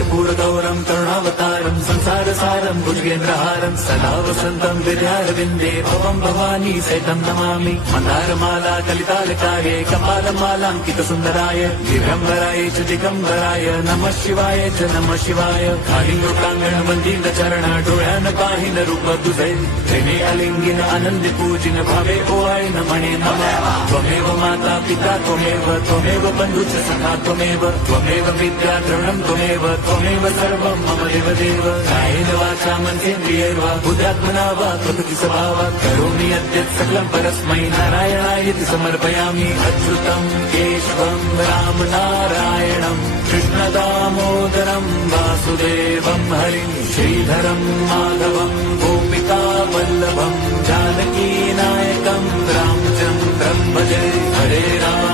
कर्पूरगौरं करुणावतारं संसारसारं भुजगेन्द्रहारं सदा वसन्तं विद्यारविन्दे भवं भवानी सहितं नमामि। मन्दारमाला कलितालकाये कपालमालाङ्कितसुन्दराय दिगम्बराय च दिगम्बराय नमः शिवाय च नमः शिवाय। कालिङ्गप्राङ्गण वन्दित चरण डोळ्यान पाहिन रूप तुझे प्रेमे अलिंगिन आनंदी पूजिन भावे ओवाय नमणे नमः। त्वमेव माता पिता त्वमेव बन्धुश्च सखा त्वमेव विद्या द्रविणं त्वमेव सर्वं मम देवदेव। कायेन वाचा मनसेन्द्रियैर्वा बुद्ध्यात्मना वा प्रकृति स्वभावात् करोमि यद्यत् सकलं परस्मै नारायणायति समर्पयामि। अच्युतं केशवं राम नारायणं कृष्णदामोदरं वासुदेवं हरिं श्रीधरं माधवं गोपिका वल्लभं जानकी नायकं रामचन्द्रं भजे। हरे राम।